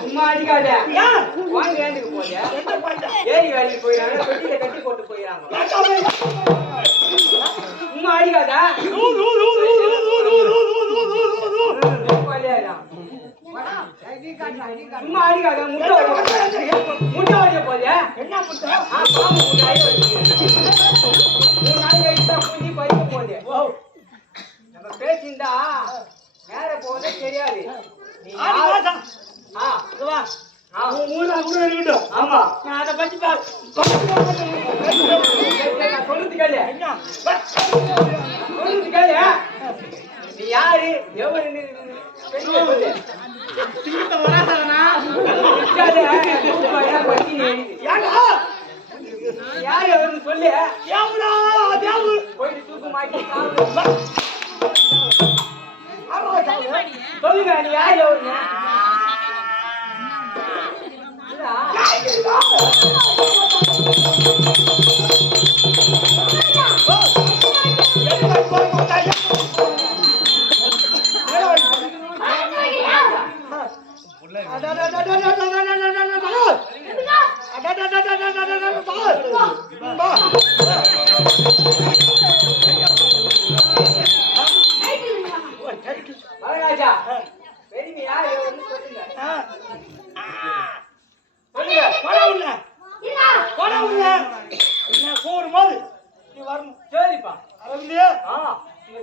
சும்மா அடிக்காத. வாங்க வேண்டுக்கு கட்டி போட்டு போயிடாங்க சும்மா சும்மா அடிக்காத முட்டை போதே என்ன முட்டை? ஆ, பாம்பு முட்டை. மூணு நாள் கழிச்சு தான் குஞ்சு பறிக்க போகுது. நம்ம பேசியிருந்தா நேர தெரியாது. நீ ஆ, வா. ஆமா. நான் அதை பத்தி சொல்லுது கேளு. என்ன? சொல்லுது கேளு. நீ யாரு? எவரு பெரிய சொல்லு திரும்ப வராதவனா நிக்காத, கூப்பிடுவாயா, பத்தி நீ எழுதி. ஏண்டா யாரு எவருன்னு சொல்லு தேவடா தேவு போயிட்டு தூக்கு மாட்டி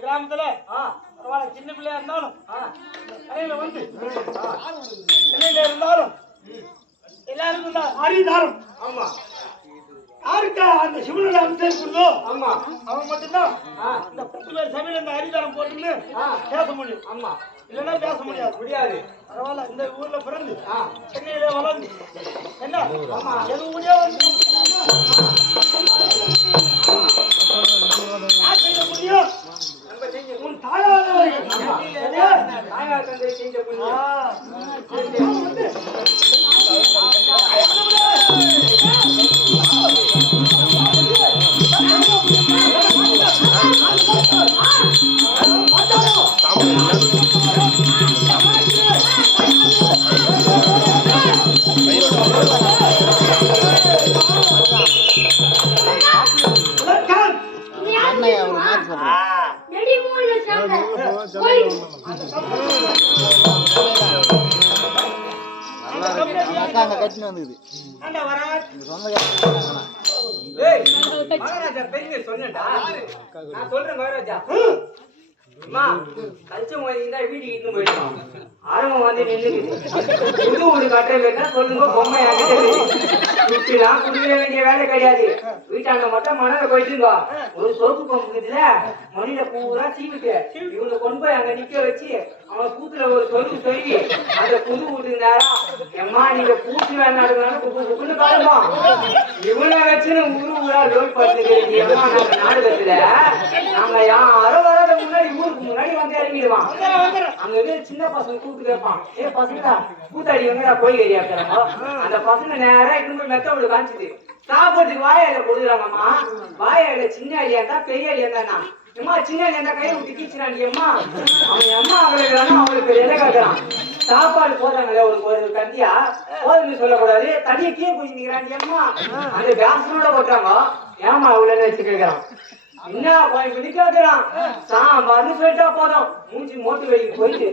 கிராமத்துல ஆ பரவாயில்ல சின்ன பிள்ளையா இருந்தாலும் ஆ கடையில வந்து கடையில இருந்தாலும் எல்லாருக்கும் தான் அரிதாரம் ஆமா. யாருக்கு அந்த சிவனோட அபிஷேகம் கொடுத்தோ? ஆமா. அவன் மட்டும்தான். இந்த பத்து பேர் சபையில இந்த அரிதாரம் போட்டுன்னு பேச முடியும். ஆமா. இல்லைன்னா பேச முடியாது. முடியாது. பரவாயில்ல இந்த ஊர்ல பிறந்து சென்னையில வளர்ந்து. என்ன? ஆமா. எங்க ஊரே வந்து சொல்றேன் அக்கா வந்துக்குது இந்த மகாராஜா பெரிய சொன்னடா நான் சொல்றேன் மகாராஜா. அம்மா கல்ச்சம் வாங்கிட்டா வீட்டுக்கு இட்டு போயிட்டோம் ஆரம்பம் வந்து நின்னுக்குது புது வீடு கட்டுறதுன்னா சொல்லுங்க பொம்மை இப்படிலாம் குடிக்க வேண்டிய வேலை கிடையாது. வீட்டாண்ட மட்டும் மணல போயிட்டுங்க ஒரு சோப்பு பம்புக்குதுல மணில பூரா சீவிட்டு இவனை கொண்டு போய் அங்க நிக்க வச்சு அவன் கூத்துல ஒரு சொல்லு சொல்லி அந்த புது வீட்டுக்கு எம்மா நீங்க பூச்சி வேணாடுனாலும் குப்பு புக்குன்னு காணுமா? இவனை வச்சுன்னு ஊரு ஊரா லோட் பார்த்துக்கிறீங்க எம்மா நாங்க நாடகத்துல நாங்க யாரும் வராத முன்னாடி ஊருக்கு முன்னாடி வந்து இறங்கிடுவான். அங்க இருந்து சின்ன பசங்க கூப்பிட்டு கேட்பான். ஏ பசங்க கூத்தாடி எங்கடா போய் ஏரியாக்குறாங்க அந்த பசங்க நேரா இன்னும் போய் மெத்த விடு காமிச்சிது. சாப்பிடுறதுக்கு வாய கொடுக்குறாங்கம்மா வாயில சின்ன அழியா இருந்தா பெரிய அலியா இருந்தா அம்மா சின்ன அந்த இருந்தா கையை விட்டு கீச்சுறாண்டி அம்மா. அவன் அம்மா அவளுக்கு அவளுக்கு கேட்கறான்? சாப்பாடு போடுறாங்களே ஒரு ஒரு கத்தியா? போதும்னு சொல்லக்கூடாது தண்ணியை கீழே குடிச்சு அம்மா. அந்த பேசனோட போட்டாங்க. ஏமா அவ்வளவு வச்சு கேட்கறான்? என்ன இப்ப நிக்கிறான் சாம்பார்னு சொல்லிட்டா போதும். மூஞ்சி மோட்டு வெளிக்கு போயிட்டு.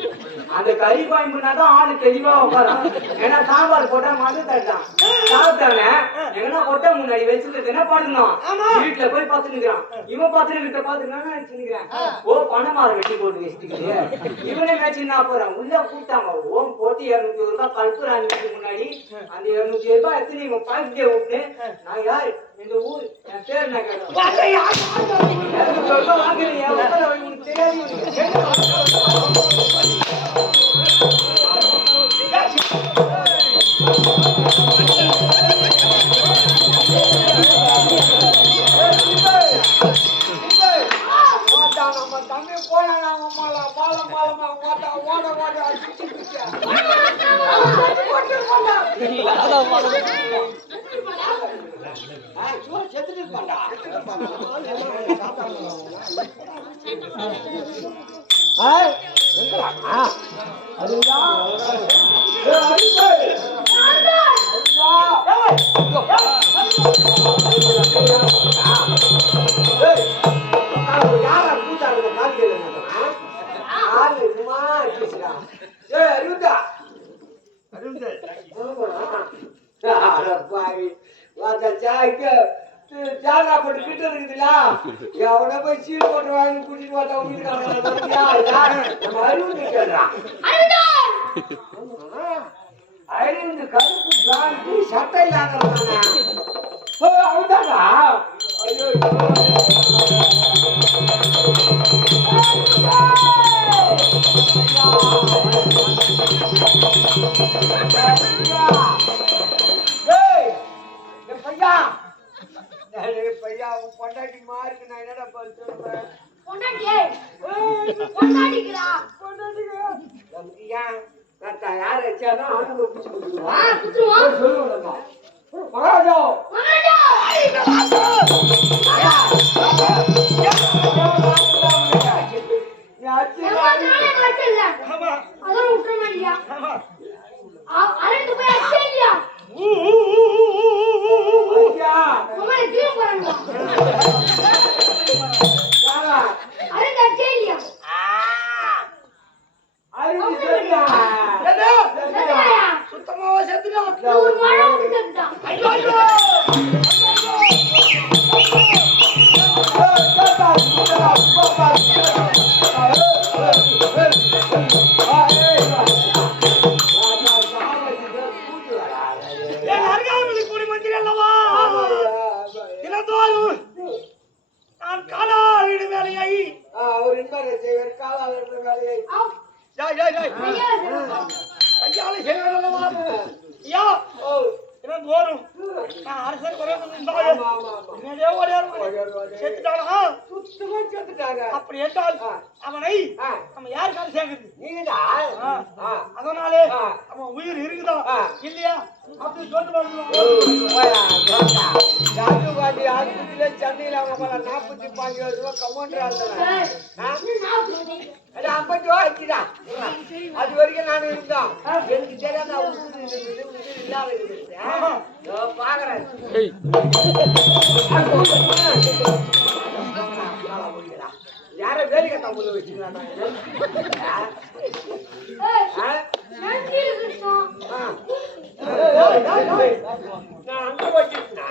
அந்த கறி கோயம்புனா தான் ஆளு தெளிவா உட்காரும் ஏன்னா சாம்பார் போட்டா மது தட்டான். சாப்பிட்டானே எங்கன்னா கொட்டை முன்னாடி வச்சுட்டு என்ன பண்ணணும் வீட்டுல போய் பாத்துக்கிறான் இவன் பாத்துட்டு கிட்ட பாத்துக்கிறான் நினைச்சுக்கிறேன் ஓ பணமார வெட்டி போட்டு வச்சுட்டு இவனே மேட்சின்னா போறான்? உள்ள கூட்டாங்க ஓம் போட்டு இருநூத்தி ஒரு ரூபாய் கல்புறாங்க முன்னாடி. அந்த இருநூத்தி ரூபாய் எடுத்து இவன் பாக்கெட்டே விட்டு நான் யாரு? இந்த ஊர் என் பேர் என்ன கேட்டோம் வாங்குறீங்க உனக்கு தெரியாது 哎，人要绝对。干啥？ஜால்ரா இருக்குதுல்ல? போய் சீல் போட்டு வாங்கி பொண்டாட்டி மாருக்கு நான் என்னடா பதில் சொல்றேன்? நமக்கு ஏன்? நான் யாரை வச்சாலும் அவனுக்கு பிடிச்சு. சொல்லுவாங்க. மகாராஜா நீ ஆ, அவர் இன்னொரு செய்வர். காலால் என்ற வேலையை கையால செய்வது அல்லவா ஐயா ஓ, தினந்தோறும் நான் அரசர் குறை ஆமா, ஆமா, ஆமா. என்னதே ஓடியார் செத்துட்டானா சுத்தமா செத்துட்டாங்க. அப்படி என்றால் ஆ. அவனை ஆ, நம்ம யாருக்காக சேர்க்குது நீங்கதான்? ஆ. ஆ. அதனாலே ஆ. அவன் உயிர் இருக்குதா ஆ. இல்லையா அப்படி சொல்லிட்டு ஓ, வந்து போயா, போயா. ராஜீவ் காந்தி ஆஸ்பத்திரியில சென்னையில அவங்க போல நாற்பத்தி பாஞ்சு வருஷமா கமௌண்டரா இருந்தவன். ஆ? அது ஐம்பது ரூபா ஆச்சுடா. அது வரைக்கும் நான் இருந்தோம் எனக்கு தெரியாத உசுறு இருக்குது, உசுறு இல்லாத யார வேலை கட்ட முள்ள வச்சுக்கிறான் நான் அங்க வச்சிருக்கேன்